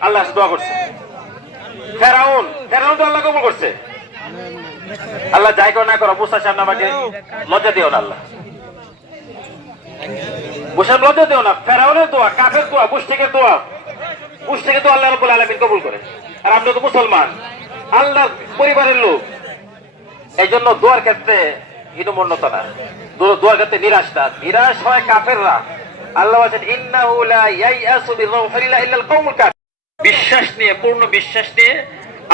আল্লাহ আল্লাহ আল্লাহ যাই করো না করো সামনে আমাকে, লজ্জা দিও না আল্লাহ। লজ্জা দিও না। ফেরাউনের দোয়া দোয়া দোয়া। দোয়া আল্লাহ আলামিন কবুল করে। আর তো মুসলমান। আল্লাহর পরিবারের লোক। এই জন্য দোয়ার ক্ষেত্রে হীনমন্যতা না। দোয়ার ক্ষেত্রে নিরাশ না। নিরাশ হয় কাফেররা। আল্লাহ বলেন ইন্নাহু ইয়াইয়াসু বিরাহমাতিল্লাহ ইল্লাল কওমুল কাফির। বিশ্বাস নিয়ে, পূর্ণ বিশ্বাস নিয়ে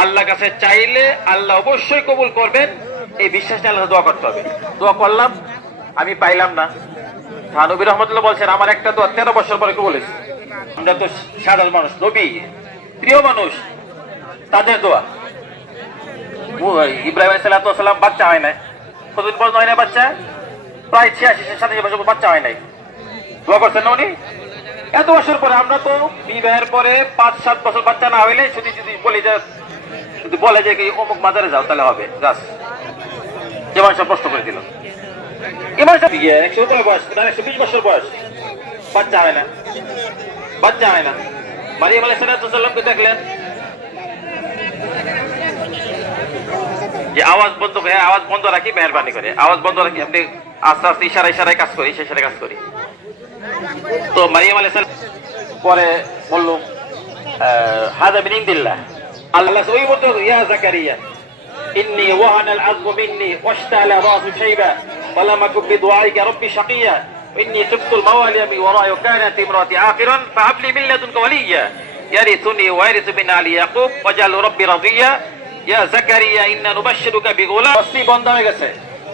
আল্লাহর কাছে চাইলে আল্লাহ অবশ্যই কবুল করবেন। এই বিশ্বাস নিয়ে আল্লাহ দোয়া করতে হবে। দোয়া করলাম, আমি পাইলাম না। থানবী রহমতুল্লাহ বলছেন, আমার একটা দোয়া তেরো বছর পরে কবুল আমরা তো সাধারণ মানুষ, নবী, প্রিয় মানুষ, তাদের দোয়া। ইব্রাহিম সাল্লাম বাচ্চা হয় নাই। কতদিন পর্যন্ত হয় না বাচ্চা? প্রায় ছিয়াশি সাতাশি বছর বাচ্চা হয় নাই। দোয়া করছেন না উনি? এত বছর পরে আমরা তো বিবাহের পরে পাঁচ, সাত বছর বাচ্চা না হইলে শুধু যদি বলি যে যদি বলে যে কি অমুক মাজারে যাও, তাহলে হবে। গাছ যেমন সব প্রশ্ন করে দিল। ইমান সাহেব গিয়ে একশো বয়স একশো বিশ বছর বয়স। বাচ্চা হয় না। বাচ্চা হয় না। মারিয়াম আলাইহিস সাল্লামকে দেখলেন? যে আওয়াজ বন্ধ করে আওয়াজ বন্ধ রাখি, মেহরবানি করে। আওয়াজ বন্ধ রাখি, আপনি আস্তে আস্তে ইশারা ইশারায় কাজ করি ইশারা কাজ করি তো মারিয়াম আলাইহিস সালাম পরে বলল হাদা মিন ইনদিল্লাহ আল্লাহ ওই মতো ইয়া জাকারিয়া إني وهن العظم مني واشتعل رأس شيبة ولم أكن بدعائك ربي شقيا إني خفت الموالي من ورائي وكانت امرأتي عاقرا فهب لي من لدنك وليا يرثني ويرث من آل يعقوب واجعل ربي رضيا ইয়া জাকারিয়া ইন্না নুবাশশিরুকা বিগুলাম অস্তি বন্ধ হয়ে গেছে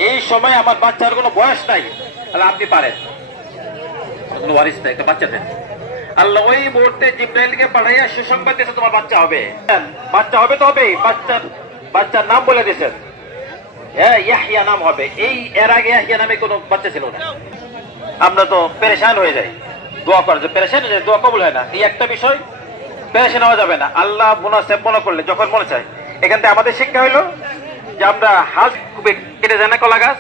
এই সময় আমার বাচ্চার কোনো বয়স নাই। তাহলে আপনি পারেন। কোনো ওয়ারিস নাই, একটা বাচ্চা দেন। আল্লাহ ওই মুহূর্তে জিব্রাইলকে পাঠাইয়া সুসংবাদ দিয়েছে, তোমার বাচ্চা হবে। বাচ্চা হবে তো হবেই, বাচ্চার বাচ্চার নাম বলে দিয়েছেন। হ্যাঁ ইয়াহিয়া নাম হবে। এই, এর আগে ইয়াহিয়া নামে কোনো বাচ্চা ছিল না। আমরা তো পেরেশান হয়ে যাই। দোয়া করে পেরেশান হয়ে যায় দোয়া কবুল হয় না। এই একটা বিষয়, পেরেশান হওয়া যাবে না। আল্লাহ মুনাসেব মনে করলে, যখন মনে চায়। এখান থেকে আমাদের শিক্ষা হইল যে আমরা হাল খুবই কেটে যায় না কলা গাছ?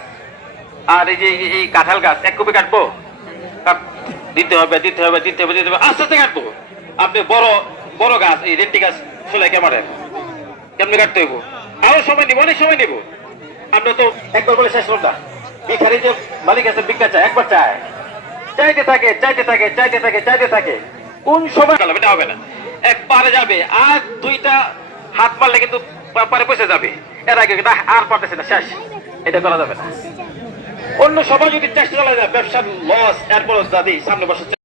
আর এই যে, এই- কাঁঠাল গাছ, এক কপি কাটবো? দিতে হবে দিতে হবে দিতে হবে দিতে হবে, আস্তে আস্তে কাটবো। আপনি বড় বড় গাছ, এই রেন্টি গাছ সোলাই ক্যামেরায়। কেমনি কাটতে হইব? আরও সময় নিব, অনেক সময় নিব। আমরা তো একবার বলে শেষ করতাম যে মালিক আছে চায়, একবার চায়। চাইতে থাকে চাইতে থাকে চাইতে থাকে চাইতে থাকে। কোন সময় এটা হবে না। একবারে যাবে, আর দুইটা হাত মারলে কিন্তু পারে পয়সা যাবে। এর আগে আর পারতেছে না, শেষ। এটা করা যাবে না অন্য সবাই যদি চেষ্টা চালা যায় ব্যবসার লস এরপর দাদি সামনে বসে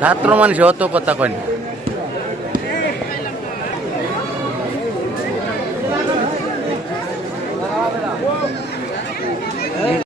ছাত্র মানুষ অত কথা কয়নি